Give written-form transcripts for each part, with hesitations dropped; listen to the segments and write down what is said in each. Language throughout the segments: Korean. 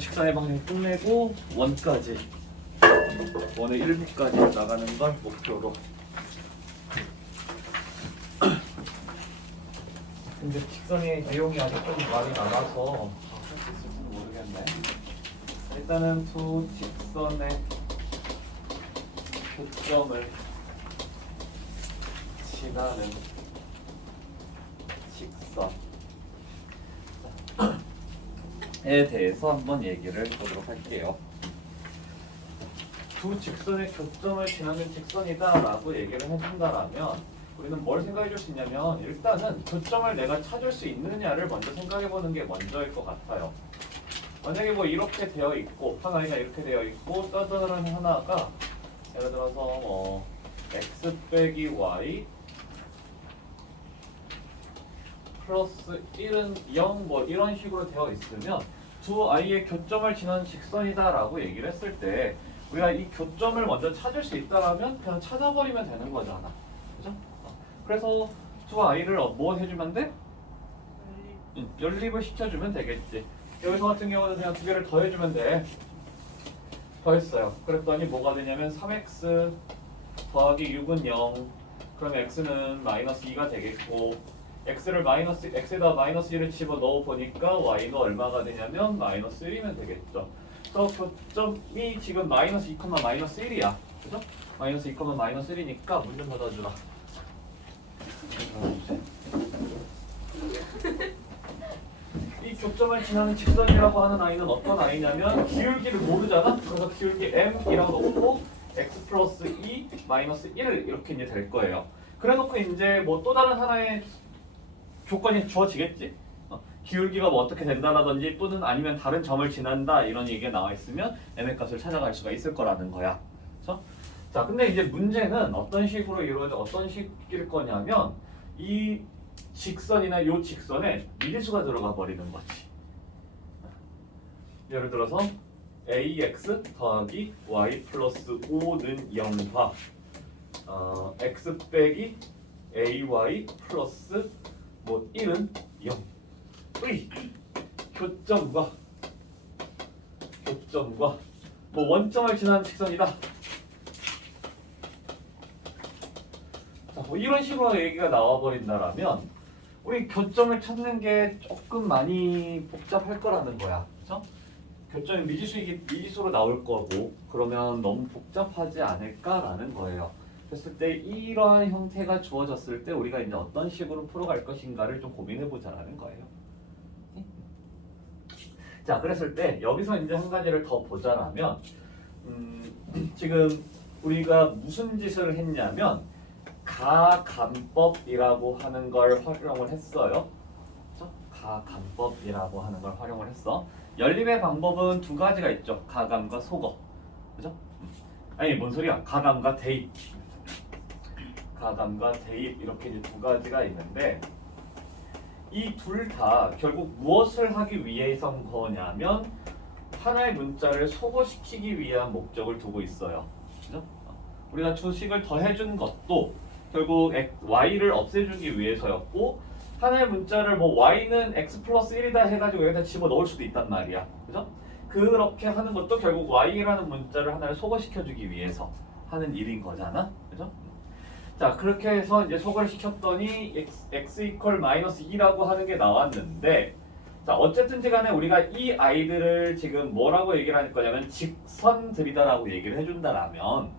직선의 방향 끝내고 원까지 원의 일부까지 나가는 걸 목표로. 근데 직선의 내용이 아직 좀 많이 남아서 할 수 있을지는 모르겠네. 일단은 두 직선의 교점을 지나는 직선에 대해서 한번 얘기를 해보도록 할게요. 두 직선의 교점을 지나는 직선이다라고 얘기를 해준다라면 우리는 뭘 생각해 줄 수 있냐면 일단은 교점을 내가 찾을 수 있느냐를 먼저 생각해 보는 게 먼저일 것 같아요. 만약에 뭐 이렇게 되어 있고 하나가 이렇게 되어 있고 떠드는 하나가 예를 들어서 뭐 x 빼기 y 플러스 1은 0 뭐 이런 식으로 되어 있으면 두 아이의 교점을 지나는 직선이다라고 얘기를 했을 때 우리가 이 교점을 먼저 찾을 수 있다라면 그냥 찾아버리면 되는 거잖아. 그죠? 그래서 두 아이를 뭐 해주면 돼? 연립을 시켜주면 되겠지. 여기서 같은 경우는 그냥 두 개를 더해주면 돼. 더했어요. 그랬더니 뭐가 되냐면 3x 더하기 6은 0. 그럼 x는 마이너스 2가 되겠고 x를 x에다 마이너스 1을 집어넣어 보니까 y는 얼마가 되냐면 마이너스 1이면 되겠죠. 또 교점이 지금 마이너스 2, 마이너스 1이야. 그죠? 마이너스 2, 마이너스 1이니까 문 좀 닫아주라. 이 교점을 지나는 직선이라고 하는 아이는 어떤 아이냐면 기울기를 모르잖아. 그래서 기울기 m이라고 놓고 x 플러스 2 마이너스 1 이렇게 이제 될 거예요. 그래놓고 이제 뭐 또 다른 하나의 조건이 주어지겠지. 기울기가 뭐 어떻게 된다라든지 또는 아니면 다른 점을 지난다 이런 얘기가 나와 있으면 m의 값을 찾아갈 수가 있을 거라는 거야. 그렇죠? 자, 근데 이제 문제는 어떤 식으로 어떤 식일 거냐면 이 직선이나 요 직선에 미리수가 들어가 버리는 거지. 예를 들어서 ax 더하기 y 플러스 5는 0과 x 빼기 ay 플러스 뭐 1은 0의 교점과 뭐 원점을 지나는 직선이다. 자, 뭐 이런 식으로 얘기가 나와버린다라면 우리 교점을 찾는 게 조금 많이 복잡할 거라는 거야. 그렇죠? 교점이 미지수로 나올 거고 그러면 너무 복잡하지 않을까라는 거예요. 그랬을 때 이러한 형태가 주어졌을 때 우리가 이제 어떤 식으로 풀어갈 것인가를 좀 고민해보자라는 거예요. 자, 그랬을 때 여기서 이제 한 가지를 더 보자라면 지금 우리가 무슨 짓을 했냐면 가감법이라고 하는 걸 활용을 했어요. 그렇죠? 가감법이라고 하는 걸 활용을 했어. 연립의 방법은 두 가지가 있죠. 가감과 소거. 그죠? 아니 뭔 소리야? 가감과 대입. 가감과 대입 이렇게 이제 두 가지가 있는데 이 둘 다 결국 무엇을 하기 위해서인 거냐면 하나의 문자를 소거시키기 위한 목적을 두고 있어요. 그죠? 우리가 주식을 더해준 것도 결국 y를 없애주기 위해서였고 하나의 문자를 뭐 y는 x 플러스 1이다 해가지고 여기다 집어넣을 수도 있단 말이야. 그죠? 그렇게 하는 것도 결국 y라는 문자를 하나를 소거시켜주기 위해서 하는 일인 거잖아. 그죠? 자, 그렇게 해서 이제 소거를 시켰더니 x 이퀄 마이너스 2라고 하는 게 나왔는데 자, 어쨌든지 간에 우리가 이 아이들을 지금 뭐라고 얘기를 할 거냐면 직선들이다라고 얘기를 해준다라면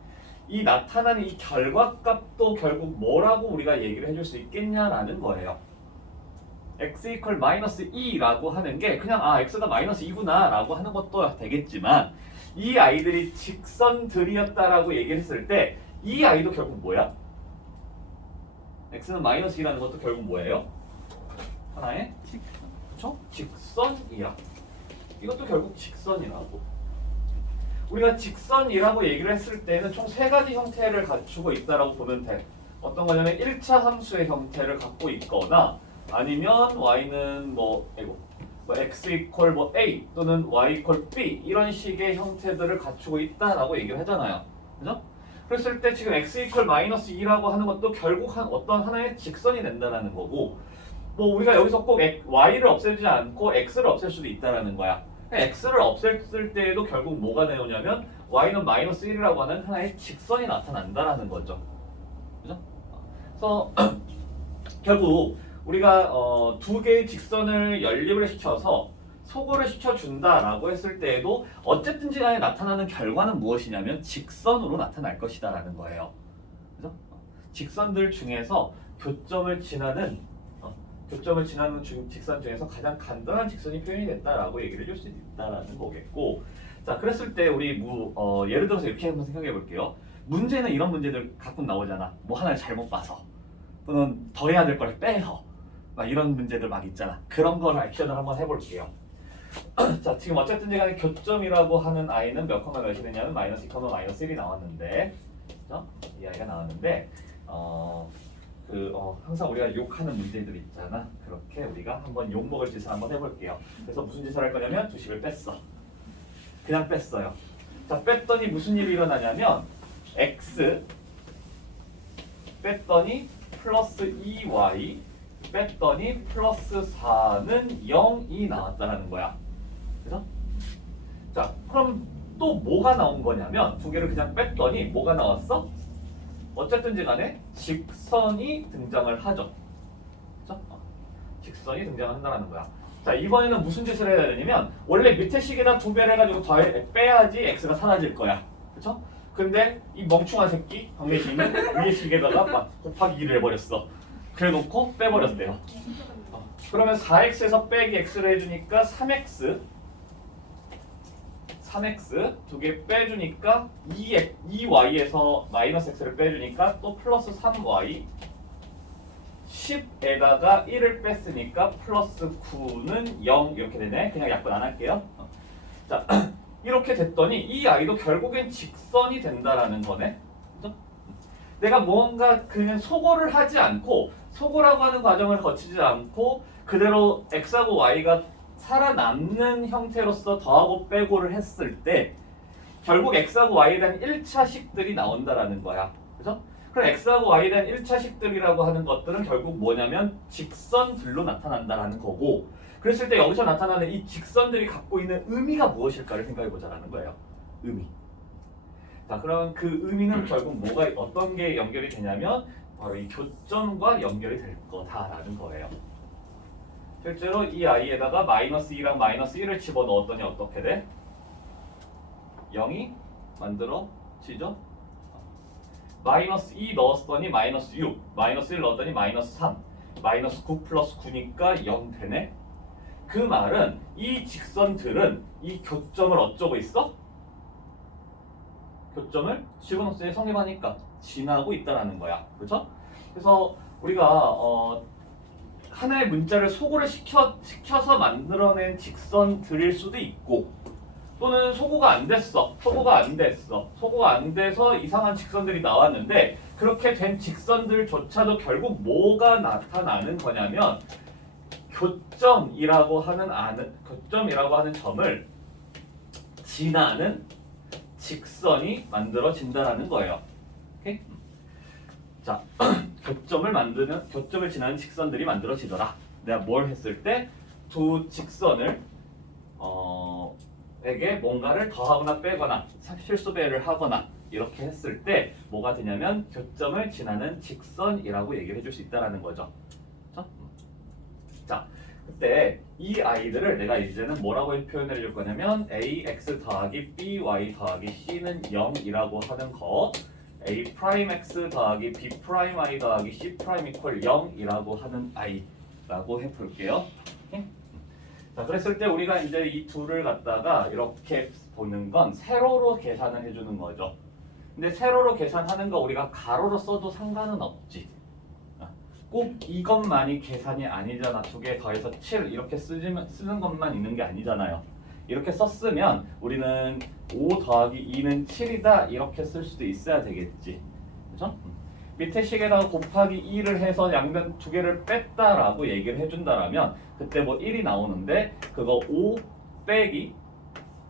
이 나타나는 이 결과값도 결국 뭐라고 우리가 얘기를 해줄 수 있겠냐라는 거예요. x 이퀄 마이너스 2라고 하는 게 그냥 x가 마이너스 2구나 라고 하는 것도 되겠지만 이 아이들이 직선들이었다라고 얘기를 했을 때 이 아이도 결국 뭐야? x는 마이너스 2라는 것도 결국 뭐예요? 하나의 그쵸? 직선이야. 이것도 결국 직선이라고. 우리가 직선이라고 얘기를 했을 때는 총 세 가지 형태를 갖추고 있다라고 보면 돼. 어떤 거냐면 1차 함수의 형태를 갖고 있거나 아니면 y는 뭐 x 이퀄 뭐 a 또는 y 이퀄 b 이런 식의 형태들을 갖추고 있다라고 얘기를 하잖아요. 그죠? 그랬을 때 지금 x 이퀄 마이너스 2라고 하는 것도 결국 어떤 하나의 직선이 된다라는 거고 뭐 우리가 여기서 꼭 y를 없애지 않고 x를 없앨 수도 있다라는 거야. x를 없앴을 때에도 결국 뭐가 나오냐면 y는 마이너스 1이라고 하는 하나의 직선이 나타난다라는 거죠. 그죠? 그래서 결국 우리가 두 개의 직선을 연립을 시켜서 소거를 시켜준다라고 했을 때에도 어쨌든지 간에 나타나는 결과는 무엇이냐면 직선으로 나타날 것이다라는 거예요. 그죠? 직선들 중에서 교점을 지나는 직선 중에서 가장 간단한 직선이 표현이 됐다라고 얘기를 해줄 수 있다라는 거겠고, 자 그랬을 때 우리 예를 들어서 이렇게 한번 생각해 볼게요. 문제는 이런 문제들 가끔 나오잖아. 뭐 하나를 잘못 봐서 또는 더해야 될 걸 빼서 막 이런 문제들 막 있잖아. 그런 걸 액션을 한번 해볼게요. 자 지금 어쨌든 간에 교점이라고 하는 i는 몇 컴마 몇이 되냐면 마이너스 2, 마이너스 1이 나왔는데, 그죠? 이 i가 나왔는데 항상 우리가 욕하는 문제들 있잖아. 그렇게 우리가 한번 욕먹을 짓을 한번 해볼게요. 그래서 무슨 짓을 할 거냐면 주식을 뺐어. 그냥 뺐어요. 자 뺐더니 무슨 일이 일어나냐면 x 뺐더니 플러스 2y 뺐더니 플러스 4는 0이 나왔다는 거야. 그래서 자 그럼 또 뭐가 나온 거냐면 두 개를 그냥 뺐더니 뭐가 나왔어? 어쨌든지 간에 직선이 등장을 하죠. 그렇죠? 직선이 등장한다는 거야. 자 이번에는 무슨 짓을 해야 되냐면 원래 밑에 식에다 두 배를 해가지고 빼야지 x가 사라질 거야. 그렇죠? 근데 이 멍충한 새끼 강내식은 위에 식에다가 막 곱하기 2를 해버렸어. 그래 놓고 빼버렸대요. 그러면 4x에서 빼기 x를 해주니까 3x 두 개 빼주니까 2y에서 마이너스 x를 빼주니까 또 플러스 3y 10에다가 1을 뺐으니까 플러스 9는 0 이렇게 되네. 그냥 약분 안 할게요. 자 이렇게 됐더니 이 i도 결국엔 직선이 된다라는 거네. 그죠? 내가 뭔가 그냥 소거를 하지 않고 소거라고 하는 과정을 거치지 않고 그대로 x하고 y가 살아남는 형태로서 더하고 빼고를 했을 때 결국 x하고 y에 대한 1차식들이 나온다라는 거야. 그죠? 그럼 x하고 y에 대한 1차식들이라고 하는 것들은 결국 뭐냐면 직선들로 나타난다라는 거고, 그랬을 때 여기서 나타나는 이 직선들이 갖고 있는 의미가 무엇일까를 생각해보자라는 거예요. 의미. 자, 그럼 그 의미는 결국 뭐가 어떤 게 연결이 되냐면 바로 이 교점과 연결이 될 거다라는 거예요. 실제로 이 i에다가 마이너스 2랑 마이너스 1을 집어넣었더니 어떻게 돼? 0이 만들어지죠? 마이너스 2 넣었더니 마이너스 6, 마이너스 1 넣었더니 마이너스 3, 마이너스 9 플러스 9니까 0 되네? 그 말은 이 직선들은 이 교점을 어쩌고 있어? 교점을 집어넣었더니 성립하니까 지나고 있다라는 거야. 그렇죠? 그래서 우리가 하나의 문자를 소거를 시켜서 만들어낸 직선들일 수도 있고, 또는 소거가 안 됐어. 소거가 안 돼서 이상한 직선들이 나왔는데 그렇게 된 직선들조차도 결국 뭐가 나타나는 거냐면 교점이라고 하는 점을 지나는 직선이 만들어진다라는 거예요. 오케이? 자, 교점을 지나는 직선들이 만들어지더라. 내가 뭘 했을 때 두 직선을 에게 뭔가를 더하거나 빼거나 실수배를 하거나 이렇게 했을 때 뭐가 되냐면 교점을 지나는 직선이라고 얘기를 해줄 수 있다라는 거죠. 그렇죠? 자, 그때 이 아이들을 내가 이제는 뭐라고 표현을 해줄 거냐면 ax 더하기 by 더하기 c는 0이라고 하는 거, a'x 더하기 b'y 더하기 c' 이퀄 0이라고 하는 i라고 해볼게요. 오케이? 자, 그랬을 때 우리가 이제 이 둘을 갖다가 이렇게 보는 건 세로로 계산을 해주는 거죠. 근데 세로로 계산하는 거 우리가 가로로 써도 상관은 없지. 꼭 이것만이 계산이 아니잖아. 두 개 더해서 7 이렇게 쓰는 것만 있는 게 아니잖아요. 이렇게 썼으면 우리는 5 더하기 2는 7이다 이렇게 쓸 수도 있어야 되겠지. 그렇죠? 밑에 식에다가 곱하기 2를 해서 양변 두 개를 뺐다라고 얘기를 해준다라면 그때 뭐 1이 나오는데 그거 5 빼기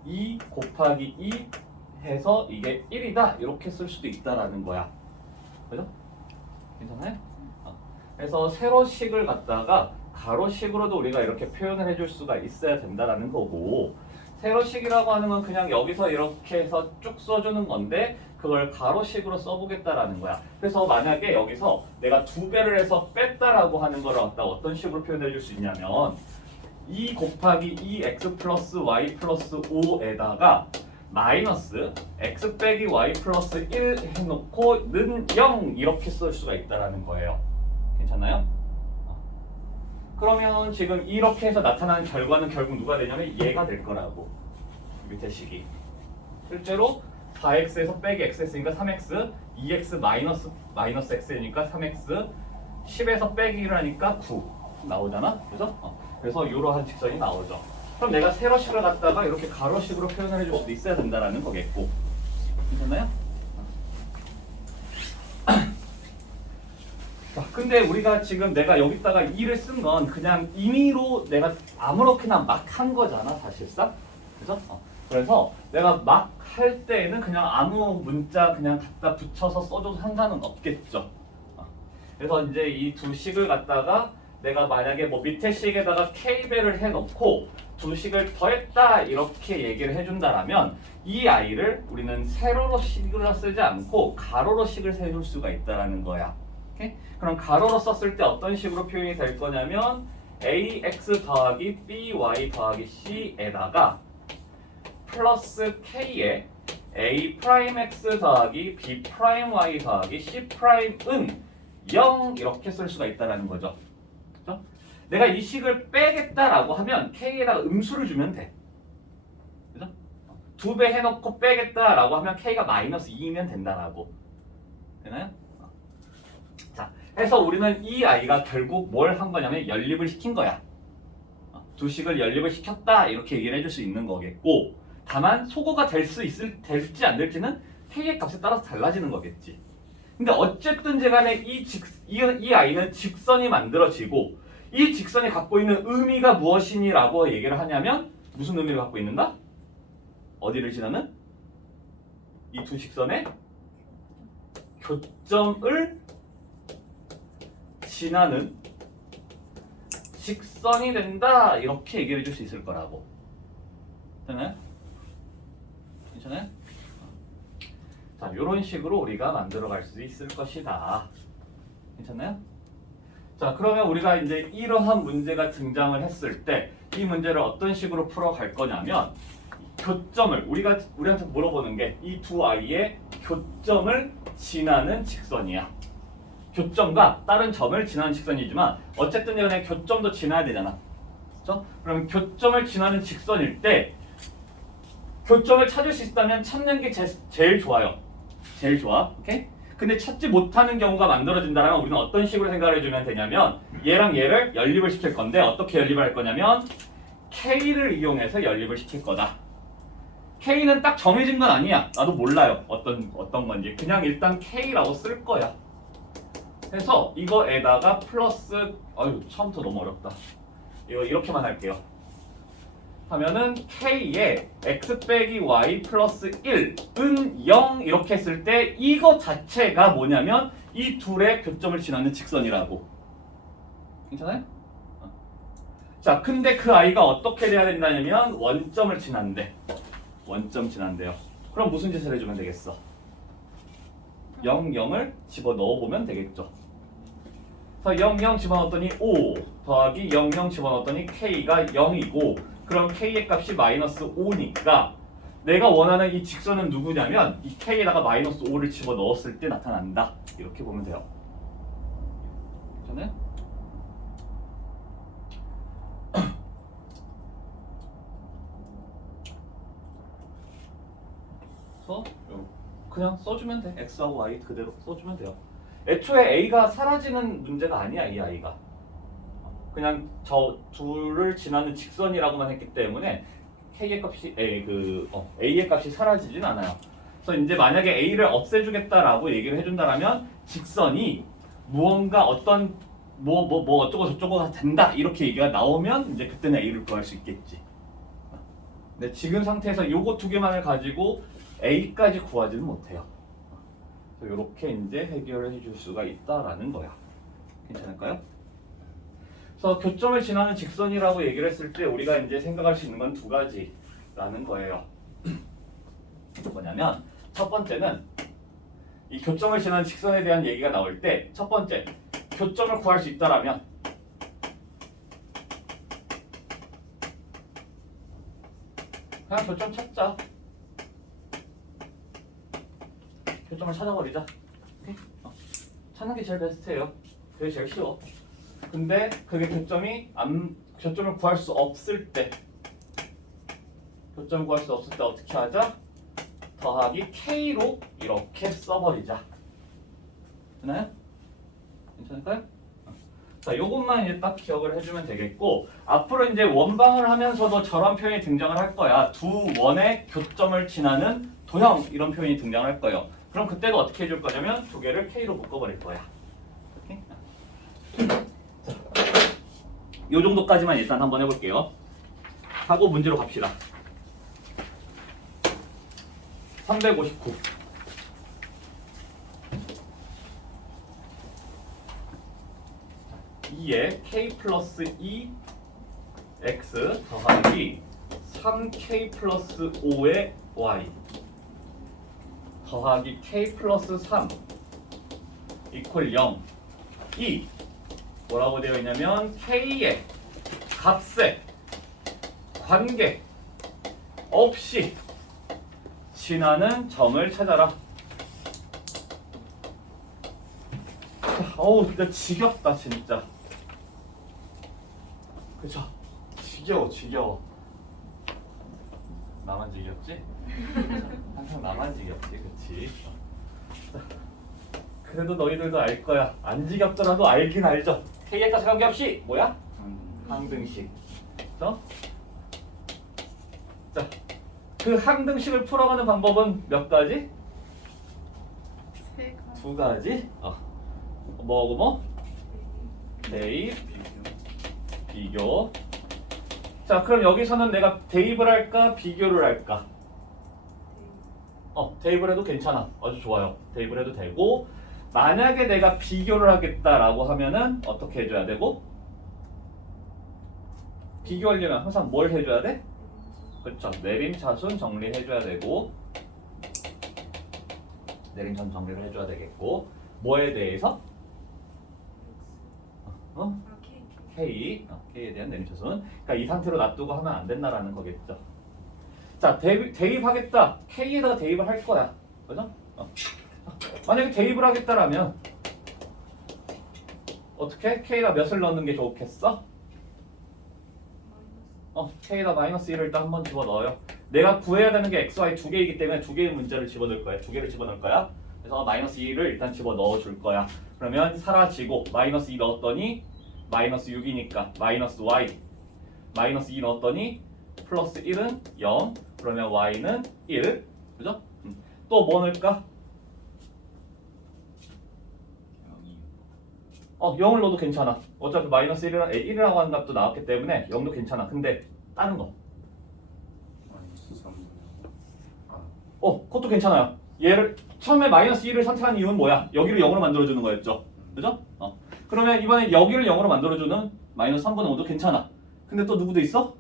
2 곱하기 2 해서 이게 1이다 이렇게 쓸 수도 있다라는 거야. 그죠? 괜찮아요? 그래서 세로식을 갖다가 가로식으로도 우리가 이렇게 표현을 해줄 수가 있어야 된다라는 거고, 세로식이라고 하는 건 그냥 여기서 이렇게 해서 쭉 써주는 건데 그걸 가로식으로 써보겠다라는 거야. 그래서 만약에 여기서 내가 2배를 해서 뺐다라고 하는 걸 갖다 어떤 식으로 표현해 줄 수 있냐면 2 곱하기 2x 플러스 y 플러스 5에다가 마이너스 x 빼기 y 플러스 1 해놓고 는 0 이렇게 쓸 수가 있다라는 거예요. 괜찮나요? 그러면 지금 이렇게 해서 나타나는 결과는 결국 누가 되냐면 얘가 될 거라고. 밑에 식이 실제로 4x에서 빼기 x 했으니까 3x 2x 마이너스 x니까 3x 10에서 빼기 1을 하니까 9 나오잖아. 그래서 이러한 직선이 나오죠. 그럼 내가 세로식을 갖다가 이렇게 가로식으로 표현을 해줄 수도 있어야 된다라는 거겠고. 괜찮나요? 자, 근데 우리가 지금 내가 여기다가 2를 쓴 건 그냥 임의로 내가 아무렇게나 막 한 거잖아, 사실상. 그죠? 그래서 내가 막 할 때에는 그냥 아무 문자 그냥 갖다 붙여서 써줘도 상관은 없겠죠. 그래서 이제 이 두 식을 갖다가 내가 만약에 뭐 밑에 식에다가 k배를 해놓고 두 식을 더했다 이렇게 얘기를 해준다라면 이 아이를 우리는 세로로 식으로 쓰지 않고 가로로 식을 세줄 수가 있다라는 거야. 오케이? 그럼 가로로 썼을 때 어떤 식으로 표현이 될 거냐면 ax 더하기 by 더하기 c에다가 플러스 k에 a 프라임 x 더하기 b 프라임 y 더하기 c 프라임은 0 이렇게 쓸 수가 있다라는 거죠. 그렇죠? 내가 이 식을 빼겠다라고 하면 k에다가 음수를 주면 돼. 그죠? 2배 해놓고 빼겠다라고 하면 k가 마이너스 2이면 된다라고. 되나요? 자, 해서 우리는 이 아이가 결국 뭘 한 거냐면 연립을 시킨 거야. 두 식을 연립을 시켰다 이렇게 얘기를 해줄 수 있는 거겠고, 다만 소거가 될지 안 될지는 k의 값에 따라서 달라지는 거겠지. 근데 어쨌든 간에 이 아이는 직선이 만들어지고 이 직선이 갖고 있는 의미가 무엇이니라고 얘기를 하냐면 무슨 의미를 갖고 있는가? 어디를 지나는? 이 두 직선의 교점을 지나는 직선이 된다 이렇게 얘기를 해줄 수 있을 거라고. 괜찮아요? 괜찮아요? 자, 이런 식으로 우리가 만들어 갈 수 있을 것이다. 괜찮나요? 자, 그러면 우리가 이제 이러한 문제가 등장을 했을 때 이 문제를 어떤 식으로 풀어갈 거냐면 교점을 우리한테 물어보는 게 이 두 아이의 교점을 지나는 직선이야. 교점과 다른 점을 지나는 직선이지만 어쨌든 간에 교점도 지나야 되잖아. 그렇죠? 그럼 교점을 지나는 직선일 때 교점을 찾을 수 있다면 찾는 게 제일 좋아요. 제일 좋아. 오케이? 근데 찾지 못하는 경우가 만들어진다면 우리는 어떤 식으로 생각을 해주면 되냐면 얘랑 얘를 연립을 시킬 건데 어떻게 연립을 할 거냐면 K를 이용해서 연립을 시킬 거다. K는 딱 정해진 건 아니야. 나도 몰라요. 어떤 건지. 그냥 일단 K라고 쓸 거야. 해서 이거에다가 플러스 처음부터 너무 어렵다. 이거 이렇게만 할게요. 하면은 K에 x 빼기 y 플러스 1은 0 이렇게 했을 때 이거 자체가 뭐냐면 이 둘의 교점을 지나는 직선이라고. 괜찮아요? 자, 근데 그 아이가 어떻게 돼야 된다냐면 원점을 지난대. 원점 지난대요. 그럼 무슨 짓을 해주면 되겠어? 0, 0을 집어넣어보면 되겠죠. 그래서 0, 0 집어넣었더니 5 더하기 0, 0 집어넣었더니 K가 0이고 그럼 K의 값이 마이너스 5니까 내가 원하는 이 직선은 누구냐면 이 K에다가 마이너스 5를 집어넣었을 때 나타난다. 이렇게 보면 돼요. 괜찮아요? 그래서 그냥 써주면 돼. X하고 Y 그대로 써주면 돼요. 애초에 A가 사라지는 문제가 아니야. 이 아이가. 그냥 저 둘을 지나는 직선이라고만 했기 때문에 K의 값이 A의 값이 사라지진 않아요. 그래서 이제 만약에 A를 없애주겠다라고 얘기를 해준다라면 직선이 무언가 어떤 뭐 어쩌고 저쩌고가 된다 이렇게 얘기가 나오면 이제 그때는 A를 구할 수 있겠지. 근데 지금 상태에서 요거 두 개만을 가지고 A까지 구하지는 못해요. 그래서 이렇게 이제 해결을 해줄 수가 있다라는 거야. 괜찮을까요? 그래서 교점을 지나는 직선이라고 얘기를 했을 때 우리가 이제 생각할 수 있는 건 두 가지. 라는 거예요. 뭐냐면 첫 번째는 이 교점을 지나는 직선에 대한 얘기가 나올 때 첫 번째 교점을 구할 수 있다라면 그냥 교점 찾자. 교점을 찾아버리자. 오케이? 찾는 게 제일 베스트예요. 그게 제일 쉬워. 근데 그게 교점을 구할 수 없을 때 교점을 구할 수 없을 때 어떻게 하자? 더하기 K로 이렇게 써버리자. 되나요? 괜찮을까요? 자, 요것만 이제 딱 기억을 해주면 되겠고 앞으로 이제 원방을 하면서도 저런 표현이 등장을 할 거야. 두 원의 교점을 지나는 도형 이런 표현이 등장을 할 거예요. 그럼 그때도 어떻게 해줄 거냐면 두 개를 K로 묶어버릴 거야. 오케이? 자, 요 정도까지만 일단 한번 해볼게요. 하고 문제로 갑시다. 359. 에 k 플러스 2x 더하기 3k 플러스 5의 y 더하기 k 플러스 3 이퀄 0 이 뭐라고 되어 있냐면 k의 값에 관계 없이 지나는 점을 찾아라. 어우 진짜 지겹다 진짜. 그쵸? 지겨워. 나만 지겹지? 항상 나만 지겹지, 그치? 그래도 너희들도 알 거야. 안 지겹더라도 알긴 알죠. K의 값에 관계없이 뭐야? 항등식. 그래서 자, 그 항등식을 풀어가는 방법은 몇 가지? 세 가지. 두 가지. 뭐하고 뭐? 대입, 비교. 자, 그럼 여기서는 내가 대입을 할까, 비교를 할까? 대입을 해도 괜찮아. 아주 좋아요. 대입을 해도 되고 만약에 내가 비교를 하겠다라고 하면은 어떻게 해줘야 되고? 비교하려면 항상 뭘 해줘야 돼? 그렇죠. 내림차순 정리해줘야 되고 내림차순 정리를 해줘야 되겠고 뭐에 대해서? K. K에 대한 내림차순. 그러니까 이 상태로 놔두고 하면 안 된다라는 거겠죠. 자, 대입하겠다. K에다가 대입을 할 거야. 그죠? 만약에 대입을 하겠다라면 어떻게? K에다 몇을 넣는 게 좋겠어? K에다 마이너스 1을 일단 한번 집어넣어요. 내가 구해야 되는 게 XY 두 개이기 때문에 두 개의 문자를 집어넣을 거야. 두 개를 집어넣을 거야. 그래서 마이너스 2를 일단 집어넣어 줄 거야. 그러면 사라지고 마이너스 2 넣었더니 마이너스 6이니까 마이너스 Y 마이너스 2 넣었더니 플러스 1은 0 그러면 Y는 1 그죠? 또 뭐 넣을까? 0을 넣어도 괜찮아. 어차피 마이너스 1이라고 하는 값도 나왔기 때문에 0도 괜찮아. 근데 다른 거 마이너스 3. 그것도 괜찮아요. 얘를 처음에 마이너스 1을 선택한 이유는 뭐야? 여기를 0으로 만들어주는 거였죠. 그죠? 그러면 이번에 여기를 0으로 만들어주는 마이너스 3분의 5도 괜찮아. 근데 또 누구도 있어?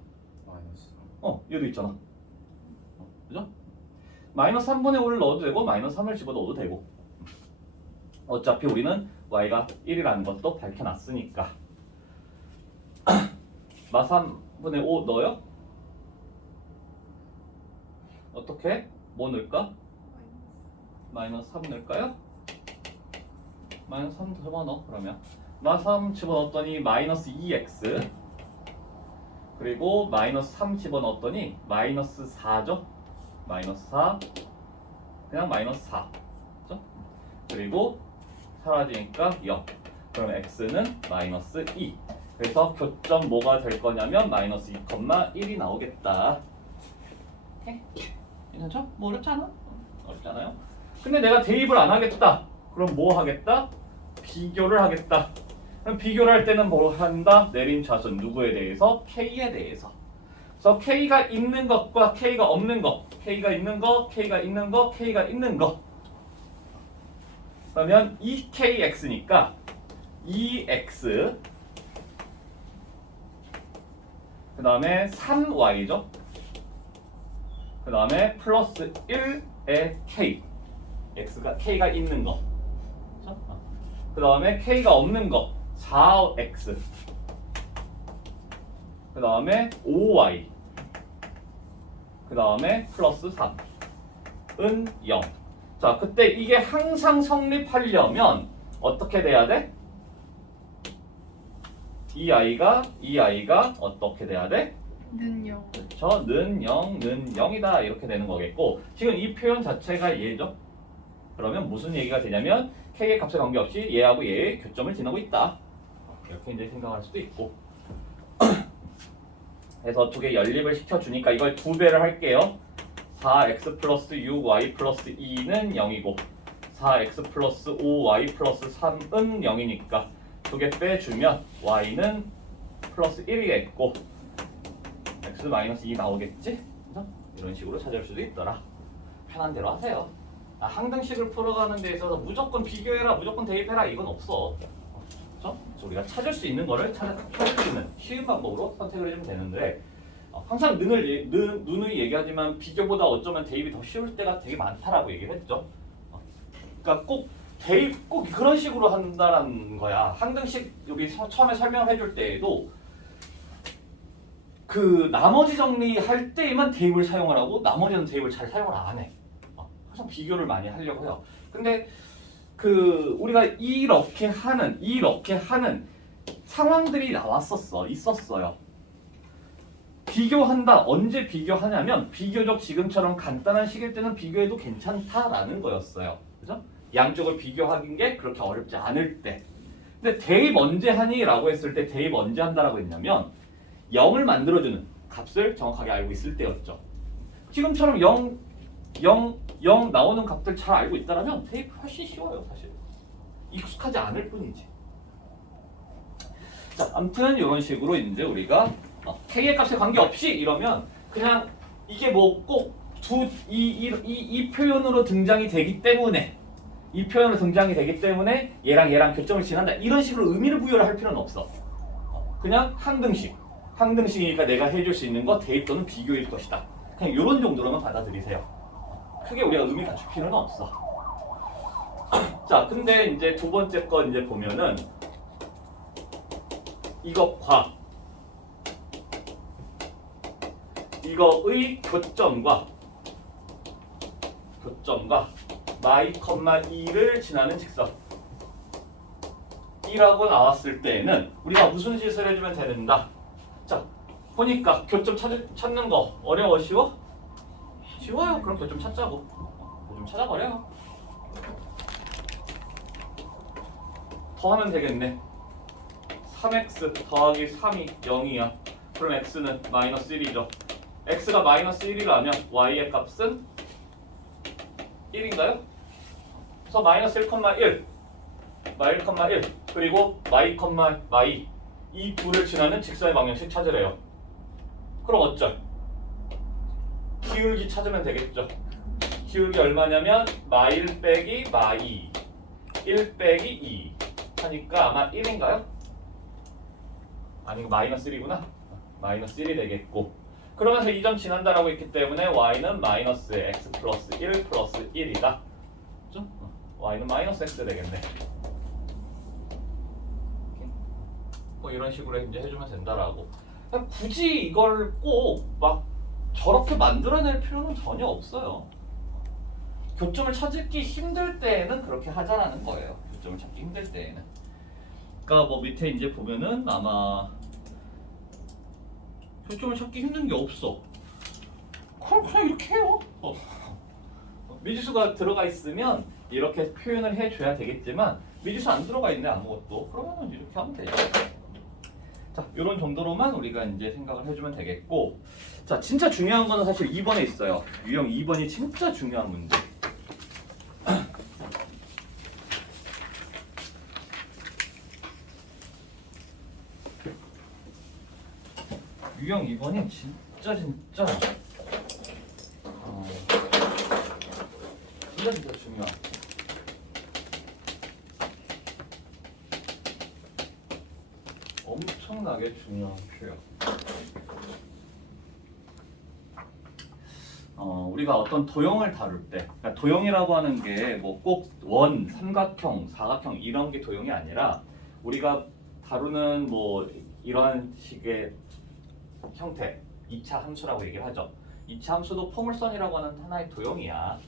마이너스. 얘도 있잖아. 그죠? 마이너스 3분의 5를 넣어도 되고 마이너스 3을 집어넣어도 되고 어차피 우리는 y가 1이라는 것도 밝혀놨으니까 마 3분의 5 넣어요? 어떻게? 뭐 넣을까? 마이너스 3 넣을까요? 마이너스 3 집어넣어 그러면 마 3 집어넣었더니 마이너스 2x 그리고 마이너스 3 집어넣었더니 마이너스 4죠? 마이너스 4 그냥 마이너스 4 그죠? 그리고 사라지니까 0 그러면 x는 마이너스 2 그래서 교점 뭐가 될 거냐면 마이너스 2,1이 나오겠다. 괜찮죠? 뭐 어렵지 않아? 어렵지 않아요? 근데 내가 대입을 안 하겠다. 그럼 뭐 하겠다? 비교를 하겠다. 그럼 비교를 할 때는 뭐 한다? 내림차순 누구에 대해서? K에 대해서. 그래서 K가 있는 것과 K가 없는 것 K가 있는 거, K가 있는 거, K가 있는 거 그러면 2KX니까 2X 그 다음에 3Y죠. 그 다음에 플러스 1의 k k가 있는 거. 그 다음에 k가 없는 거 4x. 그 다음에 5y. 그 다음에 플러스 3은 0. 자, 그때 이게 항상 성립하려면 어떻게 돼야 돼? 이 아이가 어떻게 돼야 돼? 는 0. 그렇죠. 는 0, 는 0이다 이렇게 되는 거겠고, 지금 이 표현 자체가 얘죠. 그러면 무슨 얘기가 되냐면 k의 값에 관계없이 얘하고 얘의 교점을 지나고 있다. 이렇게 이제 생각할 수도 있고. 그래서 어떻게 연립을 시켜주니까 이걸 2배를 할게요. 4x 플러스 6y 플러스 2는 0이고 4x 플러스 5y 플러스 3은 0이니까 2개 빼주면 y는 플러스 1이겠고 x 마이너스 2 나오겠지? 그래서 이런 식으로 찾을 수도 있더라. 편한 대로 하세요. 항등식을 풀어가는 데 있어서 무조건 비교해라, 무조건 대입해라 이건 없어. 그렇죠? 그래서 우리가 찾을 수 있는 거를 찾을 수 있는 쉬운 방법으로 선택을 해주면 되는데, 항상 누누이 얘기하지만 비교보다 어쩌면 대입이 더 쉬울 때가 되게 많다라고 얘기를 했죠. 그러니까 꼭 대입 꼭 그런 식으로 한다는 거야. 항등식 여기 처음에 설명해 줄 때에도 그 나머지 정리할 때에만 대입을 사용을 하고 나머지는 대입을 잘 사용을 안 해. 항상 비교를 많이 하려고 해요. 근데 그 우리가 이렇게 하는 상황들이 있었어요. 비교한다. 언제 비교하냐면 비교적 지금처럼 간단한 식일 때는 비교해도 괜찮다라는 거였어요. 그죠? 양쪽을 비교하는 게 그렇게 어렵지 않을 때. 근데 대입 언제 하니? 라고 했을 때 대입 언제 한다라고 했냐면 0을 만들어주는 값을 정확하게 알고 있을 때였죠. 지금처럼 0 나오는 값들 잘 알고 있다라면 대입 훨씬 쉬워요, 사실. 익숙하지 않을 뿐이지. 자, 아무튼 이런 식으로 이제 우리가 k의 값에 관계없이 이러면 그냥 이게 뭐 꼭 이 표현으로 등장이 되기 때문에 얘랑 교점을 지난다 이런 식으로 의미를 부여를 할 필요는 없어. 그냥 항등식이니까 내가 해줄 수 있는 거 대입 또는 비교일 것이다. 그냥 이런 정도로만 받아들이세요. 크게 우리가 의미 갖출 필요는 없어. 자, 근데 이제 두 번째 거 이제 보면은 이거의 교점과 마이, 2를 지나는 직선 이라고 나왔을 때에는 우리가 무슨 짓을 해주면 되는가? 자, 보니까 교점 찾는 거 어려워, 쉬워? 쉬워요. 그럼 교점 찾자고. 교점 찾아버려요. 더 하면 되겠네. 3x 더하기 3이 0이야. 그럼 x는 마이너스 1이죠. x가 마이너스 1이라면 y의 값은 1인가요? 그래서 마이너스 1,1 그리고 마이 이 둘을 지나는 직선의 방정식 찾으래요. 그럼 어쩔? 기울기 찾으면 되겠죠. 기울기 얼마냐면 마1 빼기 마2 1 빼기 2 하니까 아마 1인가요? 아니, 마이너스 1이구나. 마이너스 1이 되겠고, 그러면서 2점 지난다라고 했기 때문에 y는 마이너스 x 플러스 1 플러스 1이다. 그죠? y는 마이너스 x 되겠네. 뭐 이런 식으로 이제 해주면 된다라고. 굳이 이걸 꼭 막 저렇게 만들어낼 필요는 전혀 없어요. 교점을 찾기 힘들 때에는 그렇게 하자라는 거예요. 교점을 찾기 힘들 때에는. 그러니까 뭐 밑에 이제 보면은 아마 교점을 찾기 힘든 게 없어. 그럼 그냥 이렇게 해요. 미지수가 들어가 있으면 이렇게 표현을 해줘야 되겠지만 미지수 안 들어가 있네 아무것도. 그러면 이렇게 하면 되죠. 자, 이런 정도로만 우리가 이제 생각을 해주면 되겠고, 자, 진짜 중요한 거는 사실 2번에 있어요. 유형 2번이 진짜 중요한 문제. 유형 2번이 진짜 진짜 중요한. 엄청나게 중요한 표현. 우리가 어떤 도형을 다룰 때, 그러니까 도형이라고 하는 게 뭐 꼭 원, 삼각형, 사각형 이런 게 도형이 아니라 우리가 다루는 뭐 이러한 식의 형태, 2차 함수라고 얘기를 하죠. 2차 함수도 포물선이라고 하는 하나의 도형이야.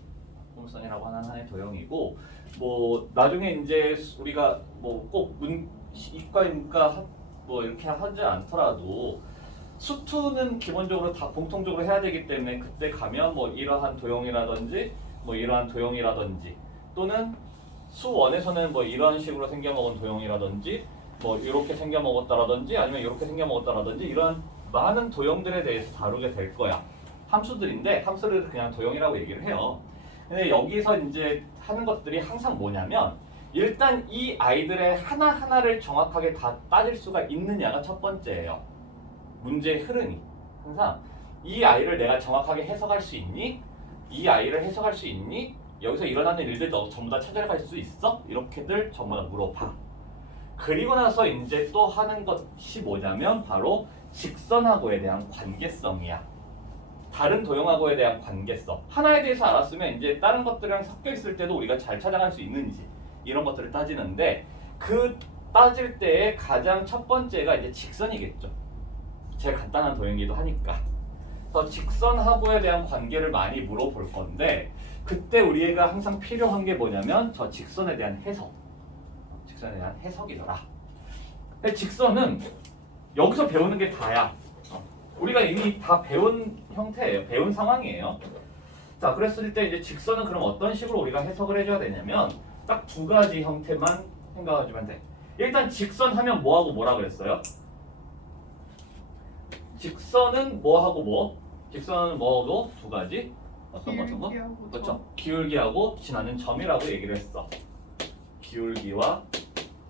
포물선이라고 하는 하나의 도형이고, 뭐 나중에 이제 우리가 뭐 꼭 이과, 인과 뭐 이렇게 하지 않더라도 수투는 기본적으로 다 공통적으로 해야 되기 때문에 그때 가면 뭐 이러한 도형이라든지 뭐 이러한 도형이라든지 또는 수원에서는 뭐 이런 식으로 생겨먹은 도형이라든지 뭐 이렇게 생겨먹었다라든지 아니면 이렇게 생겨먹었다라든지 이런 많은 도형들에 대해서 다루게 될 거야. 함수들인데 함수를 그냥 도형이라고 얘기를 해요. 근데 여기서 이제 하는 것들이 항상 뭐냐면 일단 이 아이들의 하나하나를 정확하게 다 따질 수가 있느냐가 첫 번째예요. 문제의 흐름이 항상 이 아이를 내가 정확하게 해석할 수 있니? 이 아이를 해석할 수 있니? 여기서 일어나는 일들 너 전부 다 찾아갈 수 있어? 이렇게들 전부 다 물어봐. 그리고 나서 이제 또 하는 것이 뭐냐면 바로 직선하고에 대한 관계성이야. 다른 도형하고에 대한 관계성. 하나에 대해서 알았으면 이제 다른 것들이랑 섞여 있을 때도 우리가 잘 찾아갈 수 있는지 이런 것들을 따지는데 그 따질 때의 가장 첫 번째가 이제 직선이겠죠. 제일 간단한 도형이기도 하니까. 그래서 직선하고에 대한 관계를 많이 물어볼 건데 그때 우리가 항상 필요한 게 뭐냐면 저 직선에 대한 해석. 직선에 대한 해석이더라. 근데 직선은 여기서 배우는 게 다야. 우리가 이미 다 배운 형태예요. 배운 상황이에요. 자, 그랬을 때 이제 직선은 그럼 어떤 식으로 우리가 해석을 해줘야 되냐면 딱 두 가지 형태만 생각해주면 돼. 일단 직선 하면 뭐하고 뭐라 그랬어요? 직선은 뭐하고 뭐? 직선은 뭐하고 두 가지? 어떤 거? 그렇죠. 기울기하고 지나는 점이라고 얘기를 했어. 기울기와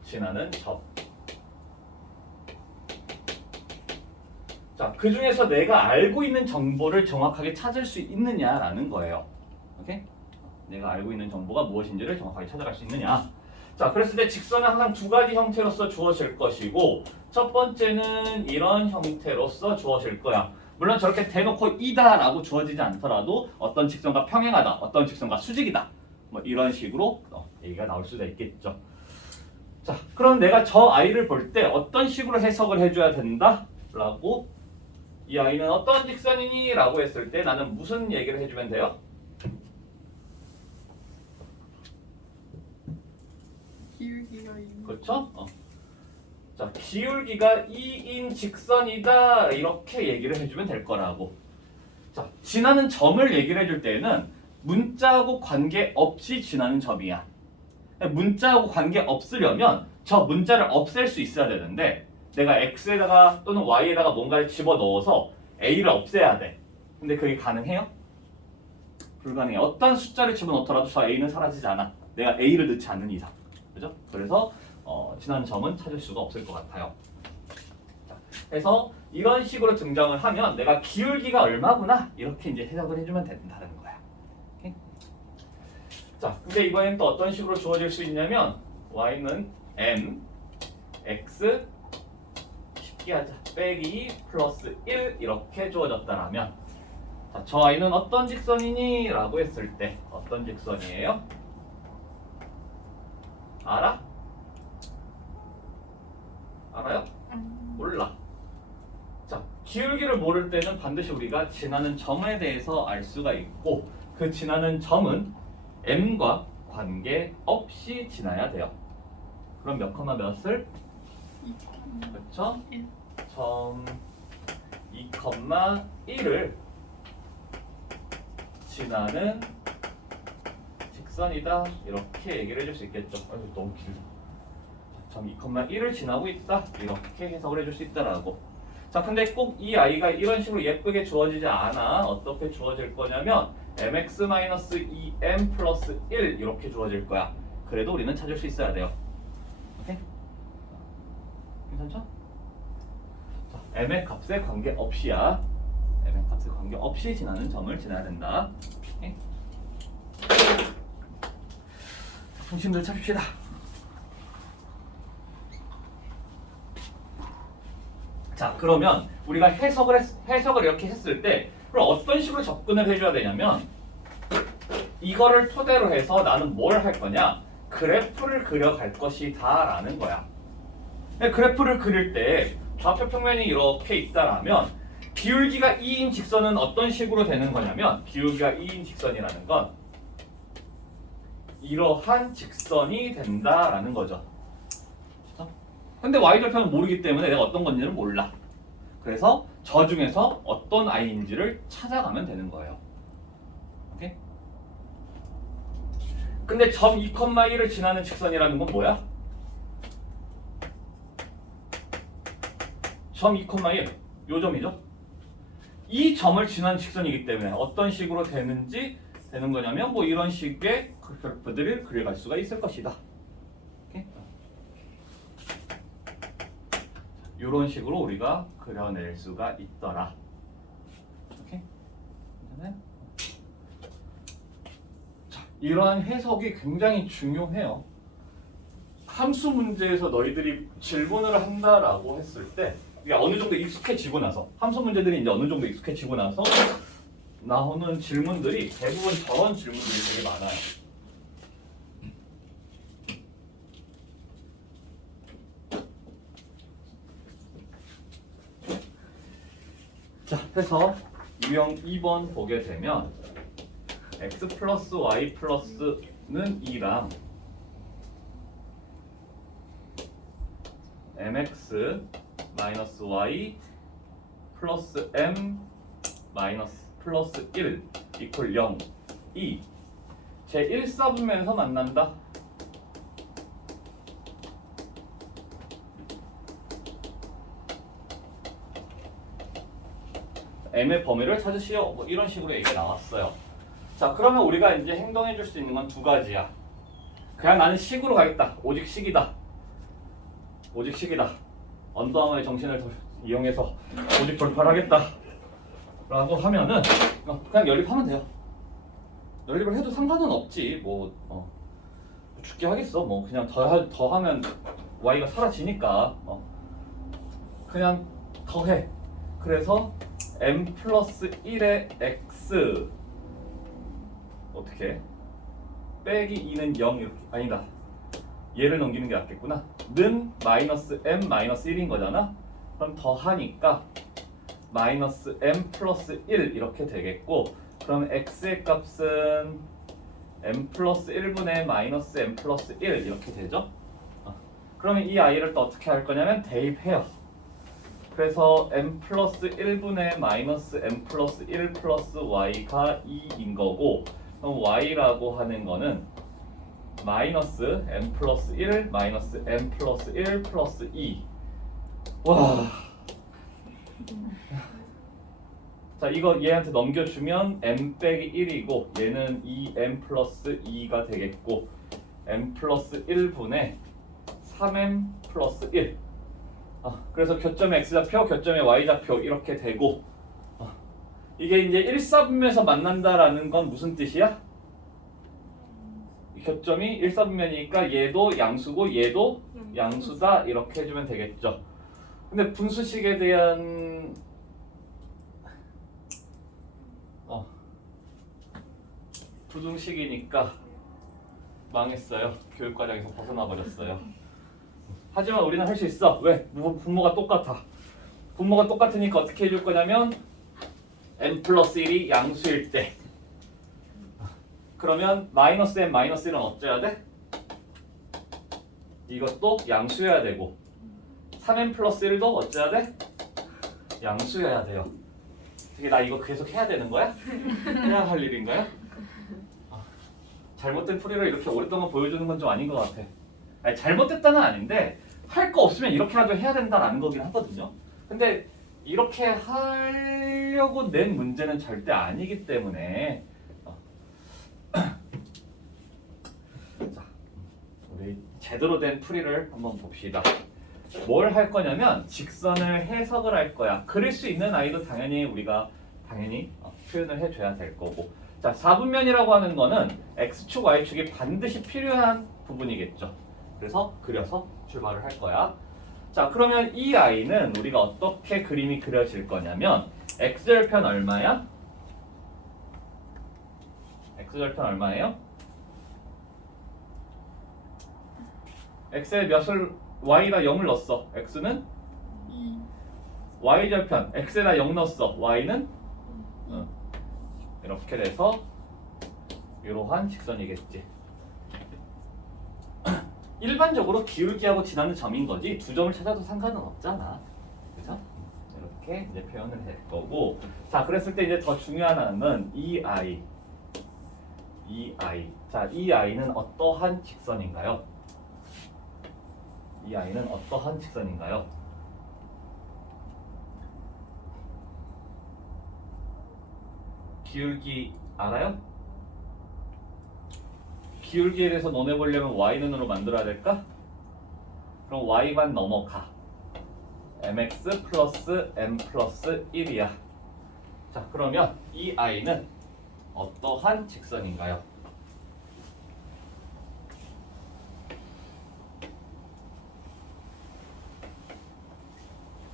지나는 점. 자, 그 중에서 내가 알고 있는 정보를 정확하게 찾을 수 있느냐라는 거예요. 오케이? 내가 알고 있는 정보가 무엇인지를 정확하게 찾아갈 수 있느냐. 자, 그랬을 때 직선은 항상 두 가지 형태로서 주어질 것이고 첫 번째는 이런 형태로서 주어질 거야. 물론 저렇게 대놓고 이다라고 주어지지 않더라도 어떤 직선과 평행하다, 어떤 직선과 수직이다 뭐 이런 식으로 얘기가 나올 수가 있겠죠. 자, 그럼 내가 저 아이를 볼 때 어떤 식으로 해석을 해줘야 된다? 라고 이 아이는 어떤 직선이니? 라고 했을 때 나는 무슨 얘기를 해주면 돼요? 기울기가 있는. 그렇죠? 자, 기울기가 2인 직선이다 이렇게 얘기를 해주면 될 거라고. 자, 지나는 점을 얘기를 해줄 때는 문자하고 관계없이 지나는 점이야. 문자하고 관계없으려면 저 문자를 없앨 수 있어야 되는데 내가 x에다가 또는 y에다가 뭔가를 집어넣어서 a를 없애야 돼. 근데 그게 가능해요? 불가능해. 어떤 숫자를 집어넣더라도 저 a는 사라지지 않아. 내가 a를 넣지 않는 이상. 그죠? 그래서 지나는 점은 찾을 수가 없을 것 같아요. 자, 그래서 이런 식으로 등장을 하면 내가 기울기가 얼마구나 이렇게 이제 해석을 해주면 된다는 거야. 오케이? 자, 근데 이번엔 또 어떤 식으로 주어질 수 있냐면 y는 m, x 쉽게 하자 빼기 플러스 1 이렇게 주어졌다라면 자, 저 아이는 어떤 직선이니? 라고 했을 때 어떤 직선이에요? 알아? 알아요? 몰라. 자, 기울기를 모를 때는 반드시 우리가 지나는 점에 대해서 알 수가 있고 그 지나는 점은 m과 관계없이 지나야 돼요. 그럼 몇 컴마 몇을? 2,1. 그렇죠? 점 2,1을 지나는 직선이다 이렇게 얘기를 해줄 수 있겠죠. 아유, 너무 길다. 점 2,1을 지나고 있다 이렇게 해석을 해줄 수 있다라고. 자, 근데 꼭 이 아이가 이런 식으로 예쁘게 주어지지 않아. 어떻게 주어질 거냐면 mx-2m 플러스 1 이렇게 주어질 거야. 그래도 우리는 찾을 수 있어야 돼요. 오케이? 괜찮죠? 자, m의 값에 관계없이야. m의 값에 관계없이 지나는 점을 지나야 된다. 오케이? 중심들 찾읍시다. 자, 그러면 우리가 해석을 이렇게 했을 때 그럼 어떤 식으로 접근을 해줘야 되냐면 이거를 토대로 해서 나는 뭘 할 거냐? 그래프를 그려갈 것이다 라는 거야. 근데 그래프를 그릴 때 좌표 평면이 이렇게 있다라면 기울기가 2인 직선은 어떤 식으로 되는 거냐면 기울기가 2인 직선이라는 건 이러한 직선이 된다라는 거죠. 그렇죠? 근데 y절편은 모르기 때문에 내가 어떤 건지는 몰라. 그래서 저 중에서 어떤 i인지를 찾아가면 되는 거예요. 오케이? 근데 점 2,1을 지나는 직선이라는 건 뭐야? 점 2,1, 요 점이죠. 이 점을 지난 직선이기 때문에 어떤 식으로 되는 거냐면 뭐 이런 식의 그래프들을 그려갈 수가 있을 것이다. 오케이? 이런 식으로 우리가 그려낼 수가 있더라. 오케이? 괜찮아요? 자, 이러한 해석이 굉장히 중요해요. 함수 문제에서 너희들이 질문을 한다라고 했을 때 이게 어느 정도 익숙해지고 나서 함수 문제들이 이제 어느 정도 익숙해지고 나서 나오는 질문들이 대부분 저런 질문들이 되게 많아요. 자, 해서 유형 2번 보게 되면 x 플러스 y 플러스는 2랑 mx 마이너스 y 플러스 m 마이너스 플러스 1 이퀄 0 2 제 1사분면에서 만난다. m의 범위를 찾으시오. 뭐 이런 식으로 얘기가 나왔어요. 자, 그러면 우리가 이제 행동해 줄 수 있는 건 두 가지야. 그냥 나는 식으로 가겠다. 오직 식이다. 오직 식이다. 언더아머의 정신을 이용해서 오직 돌파하겠다 라고 하면은 그냥 연립하면 돼요. 연립을 해도 상관은 없지. 죽게 하겠어. 뭐 그냥 더하면 y가 사라지니까 그냥 더해. 그래서 m 플러스 1의 x 어떻게 빼기 2는 0 이렇게 아니다. 얘를 넘기는 게 낫겠구나. 는 마이너스 m 마이너스 1인 거잖아. 그럼 더하니까 마이너스 m 플러스 1 이렇게 되겠고, 그럼 x의 값은 m 플러스 1분의 마이너스 m 플러스 1 이렇게 되죠. 그러면 이 i를 또 어떻게 할 거냐면 대입해요. 그래서 m 플러스 1분의 마이너스 m 플러스 1 플러스 y가 2인 거고, 그럼 y라고 하는 거는 마이너스 m 플러스 1 마이너스 m 플러스 1 플러스 2. 와. 자, 이거 얘한테 넘겨주면 m 빼기 1이고 얘는 2m 플러스 2가 되겠고, m 플러스 1분의 3m 플러스 1. 그래서 교점의 x좌표, 교점의 y좌표 이렇게 되고, 이게 이제 1사분면에서 만난다라는 건 무슨 뜻이야? 교점이 1사분면이니까 얘도 양수고 얘도 양수다 이렇게 해주면 되겠죠. 근데 분수식에 대한 부등식이니까 망했어요. 교육과정에서 벗어나 버렸어요. 하지만 우리는 할 수 있어. 왜? 분모가 똑같아. 분모가 똑같으니까 어떻게 해줄 거냐면 n 플러스 1이 양수일 때, 그러면 마이너스 n 마이너스 1은 어째야 돼? 이것도 양수여야 되고, 3n 플러스 1도 어째야 돼? 양수여야 돼요. 되게 나 이거 계속 해야 되는 거야? 해야 할 일인가요? 잘못된 풀이를 이렇게 오랫동안 보여주는 건 좀 아닌 것 같아. 아니, 잘못됐다는 아닌데 할 거 없으면 이렇게라도 해야 된다라는 거긴 하거든요. 근데 이렇게 하려고 낸 문제는 절대 아니기 때문에 자, 우리 제대로 된 풀이를 한번 봅시다. 뭘 할 거냐면 직선을 해석을 할 거야. 그릴 수 있는 아이도 우리가 당연히 표현을 해줘야 될 거고. 자, 4분면이라고 하는 거는 x축, y축이 반드시 필요한 부분이겠죠. 그래서 그려서 출발을 할 거야. 자, 그러면 이 아이는 우리가 어떻게 그림이 그려질 거냐면 x절편 얼마야? x절편 얼마예요? x에 몇을 y에다 0을 넣었어. x는 2. y절편 x에다 0 넣었어. y는 이렇게 돼서 이러한 직선이겠지. 일반적으로 기울기하고 지나는 점인 거지 두 점을 찾아도 상관은 없잖아. 그죠? 이렇게 이제 표현을 할 거고. 자, 그랬을 때 이제 더 중요한 하나는 이 i. 자, 이 i는 어떠한 직선인가요? 이 i는 어떠한 직선인가요? 기울기 알아요? 기울기에 대해서 논해보려면 y는으로 만들어야 될까? 그럼 y만 넘어가. mx 플러스 m 플러스 1이야. 자, 그러면 이 i는 어떠한 직선인가요?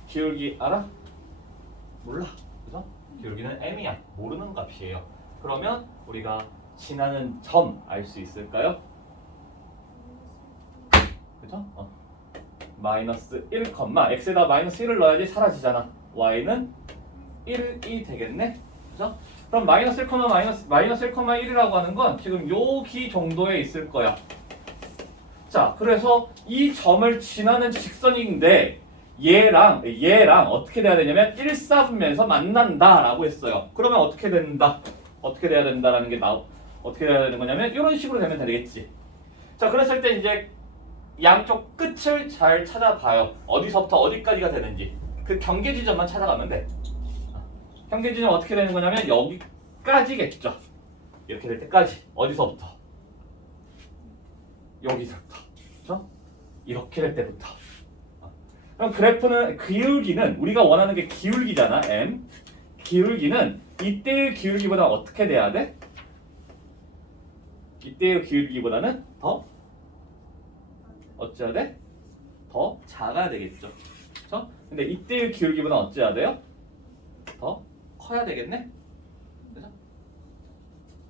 기울기 알아? 몰라. 그죠? 기울기는 m이야. 모르는 값이에요. 그러면 우리가 지나는 점 알 수 있을까요? 그죠? 마이너스 1, x에다 마이너스 1을 넣어야지 사라지잖아. y는 1이 되겠네. 그죠? 그럼 마이너스 1, 마이너스 1,1이라고 하는 건 지금 여기 정도에 있을 거야. 자, 그래서 이 점을 지나는 직선인데 얘랑 어떻게 돼야 되냐면 1사분면서 만난다라고 했어요. 그러면 어떻게 된다? 어떻게 돼야 된다라는 게 어떻게 돼야 되는 거냐면 이런 식으로 되면 되겠지. 자, 그랬을 때 이제 양쪽 끝을 잘 찾아봐요. 어디서부터 어디까지가 되는지. 그 경계 지점만 찾아가면 돼. 경계 지점 어떻게 되는 거냐면 여기까지겠죠. 이렇게 될 때까지. 어디서부터? 여기서부터. 그렇죠? 이렇게 될 때부터. 그럼 그래프는 기울기는 우리가 원하는 게 기울기잖아. m. 기울기는 이때의 기울기보다 어떻게 돼야 돼? 이때의 기울기보다는 더 어찌해야 돼? 더 작아야 되겠죠. 그렇죠? 근데 이때의 기울기보다 어찌해야 돼요? 더 커야 되겠네? 그죠?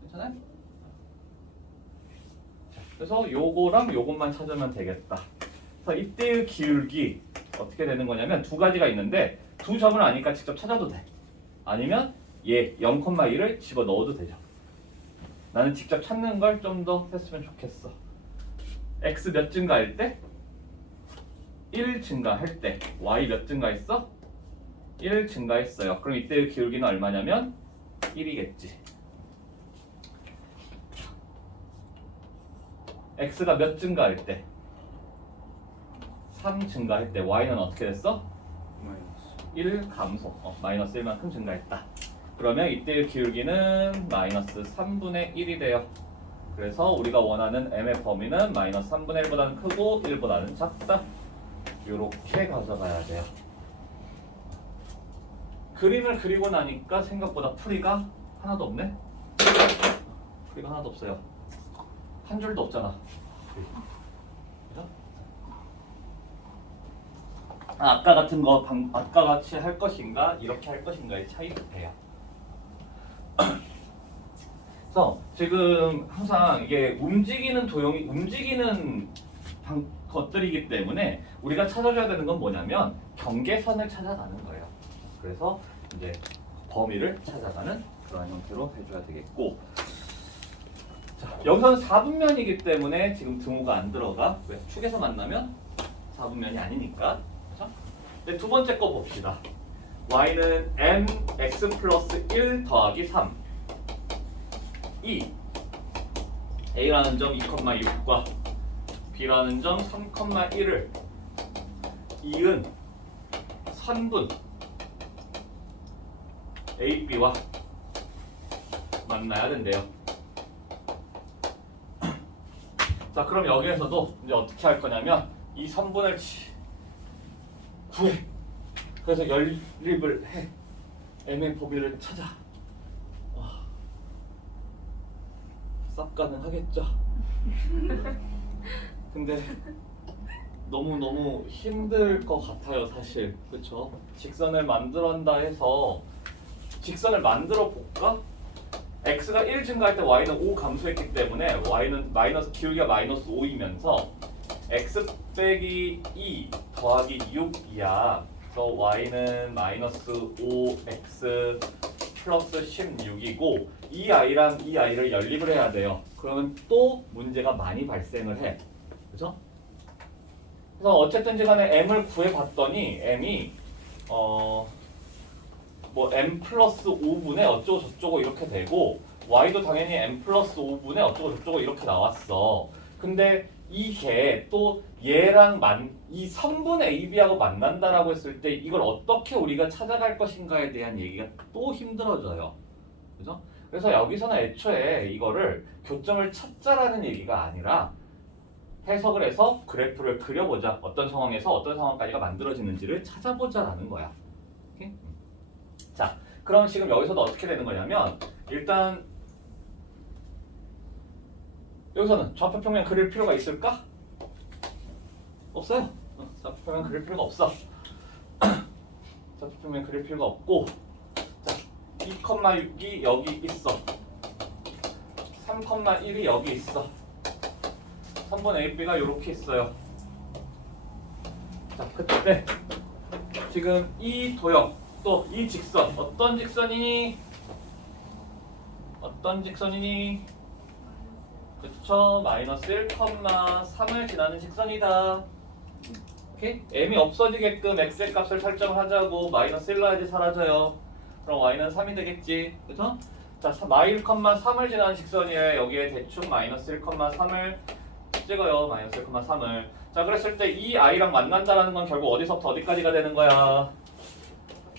괜찮아요? 자, 그래서 요거랑 요것만 찾으면 되겠다. 그래서 이때의 기울기 어떻게 되는 거냐면 두 가지가 있는데 두 점을 아니까 직접 찾아도 돼. 아니면 얘 0,1을 집어 넣어도 되죠. 나는 직접 찾는 걸 좀 더 했으면 좋겠어. x 몇 증가할 때? 1 증가할 때. y 몇 증가했어? 1 증가했어요. 그럼 이때의 기울기는 얼마냐면 1이겠지. x가 몇 증가할 때? 3 증가할 때 y는 어떻게 됐어? 마이너스 1 감소. 마이너스 1만큼 증가했다. 그러면 이때의 기울기는 마이너스 3분의 1이 돼요. 그래서 우리가 원하는 m의 범위는 마이너스 3분의 1보다는 크고 1보다는 작다. 이렇게 가져가야 돼요. 그림을 그리고 나니까 생각보다 풀이가 하나도 없네. 풀이가 하나도 없어요. 한 줄도 없잖아. 그죠? 아까 같은 거 아까 같이 할 것인가 이렇게 할 것인가의 차이도 돼요. 그래서 지금 항상 이게 움직이는 것들이기 때문에 우리가 찾아줘야 되는 건 뭐냐면 경계선을 찾아가는 거예요. 그래서 이제 범위를 찾아가는 그런 형태로 해줘야 되겠고, 자, 여기서는 4분면이기 때문에 지금 등호가 안 들어가. 왜? 축에서 만나면 4분면이 아니니까. 그렇죠? 네, 두 번째 거 봅시다. y는 mx 플러스 1 더하기 3 2 a라는 점 2,6과 b라는 점 3,1을 이은 선분 AB와 만나야 된대요. 자, 그럼 여기에서도 이제 어떻게 할 거냐면 이 선분을 구해. 그래서 연립을 해. m의 범위를 찾아. 싹 가능하겠죠. 근데 너무 힘들 것 같아요, 사실. 그렇죠? 직선을 만들었다 해서 직선을 만들어 볼까? x가 1 증가할 때 y는 5 감소했기 때문에 y는 마이너스 기울기가 마이너스 5이면서 x 빼기 2 더하기 6이야. 그래서 y는 마이너스 5x 플러스 16이고 이 아이랑 이 아이를 연립을 해야 돼요. 그러면 또 문제가 많이 발생을 해. 그죠? 그래서 어쨌든지 간에 m을 구해봤더니 m이 뭐 m 플러스 5분의 어쩌고 저쩌고 이렇게 되고 y도 당연히 m 플러스 5분의 어쩌고 저쩌고 이렇게 나왔어. 근데 이게 또 얘랑 이 선분 AB하고 만난다라고 했을 때 이걸 어떻게 우리가 찾아갈 것인가에 대한 얘기가 또 힘들어져요. 그죠? 그래서 여기서는 애초에 이거를 교점을 찾자라는 얘기가 아니라 해석을 해서 그래프를 그려보자. 어떤 상황에서 어떤 상황까지가 만들어지는지를 찾아보자라는 거야. 오케이? 자, 그럼 지금 여기서도 어떻게 되는 거냐면 일단 여기서는 좌표평면 그릴 필요가 있을까? 없어요. 좌표평면 그릴 필요가 없어. 좌표평면 그릴 필요가 없고 자, 2,6이 여기 있어. 3,1이 여기 있어. 3번 AB가 이렇게 있어요. 자, 그때 지금 이 도형 또 이 직선 어떤 직선이니? 어떤 직선이니? 그쵸? 마이너스 1,3을 지나는 직선이다. 오케이? m이 없어지게끔 x의 값을 설정하자고. 마이너스 1 넣어야지 사라져요. 그럼 y는 3이 되겠지. 그죠? 자, 마이 1,3을 지나는 직선이에 여기에 대충 마이너스 1,3을 찍어요. 마이너스 1,3을. 자, 그랬을 때 이 i랑 만난다라는 건 결국 어디서부터 어디까지가 되는 거야?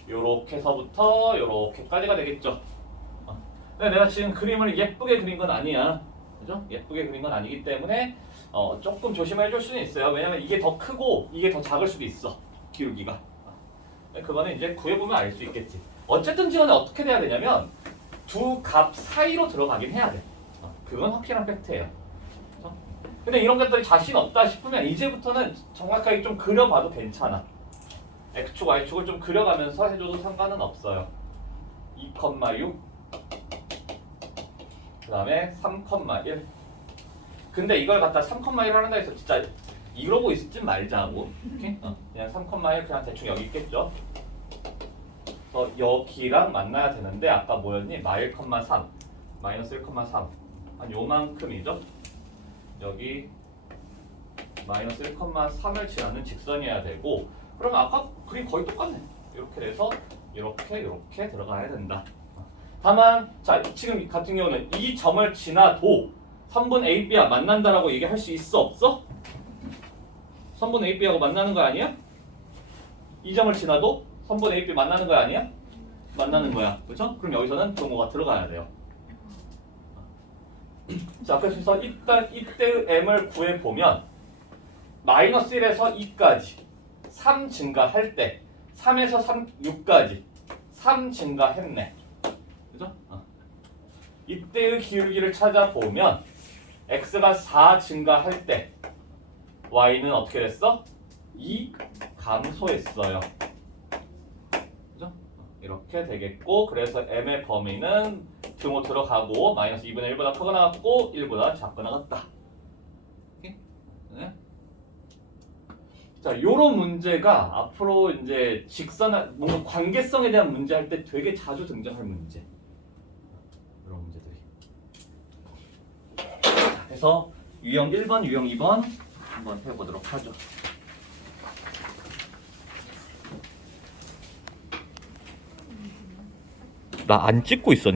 요렇게서부터 요렇게까지가 되겠죠. 근데 내가 지금 그림을 예쁘게 그린 건 아니야. 그죠? 예쁘게 그린 건 아니기 때문에 조금 조심해 줄 수는 있어요. 왜냐면 이게 더 크고 이게 더 작을 수도 있어. 기울기가. 그거는 이제 구해보면 알 수 있겠지. 어쨌든 지간에 어떻게 돼야 되냐면 두 값 사이로 들어가긴 해야 돼. 그건 확실한 팩트예요. 그죠? 근데 이런 것들이 자신 없다 싶으면 이제부터는 정확하게 좀 그려봐도 괜찮아. X축, Y축을 좀 그려가면서 해줘도 상관은 없어요. 2,6 그 다음에 3,1 근데 이걸 갖다 3,1 하는다 해서 진짜 이러고 있지 말자고. 오케이? 그냥 3,1 그냥 대충 여기 있겠죠. 여기랑 만나야 되는데 아까 뭐였니? 마일 1,3 마이너스 1,3 한 요만큼이죠. 여기 마이너스 1,3을 지나는 직선이어야 되고 그러면 아까 그림 거의 똑같네. 이렇게 돼서 이렇게 들어가야 된다. 다만 자 지금 같은 경우는 이 점을 지나도 선분 AB와 만난다라고 얘기할 수 있어 없어? 선분 AB하고 만나는 거 아니야? 이 점을 지나도 선분 AB 만나는 거 아니야? 만나는 거야. 그렇죠? 그럼 여기서는 동호가 들어가야 돼요. 자 그래서 일단 이때의 m을 구해보면 마이너스 1에서 2까지 3 증가할 때 3에서 6까지 3 증가했네. 그죠? 이때의 기울기를 찾아보면 x가 4 증가할 때 y는 어떻게 됐어? 2 감소했어요. 그죠? 이렇게 되겠고 그래서 m의 범위는 등호 들어가고 마이너스 2분의 1보다 크거나 같고 1보다 작거나 같다. 오케이? 네? 자, 요런 문제가 앞으로 이제 직선, 뭔가 관계성에 대한 문제 할 때 되게 자주 등장할 문제. 이런 문제들이. 자, 그래서 유형 1번, 유형 2번 한번 해보도록 하죠. 나 안 찍고 있었니?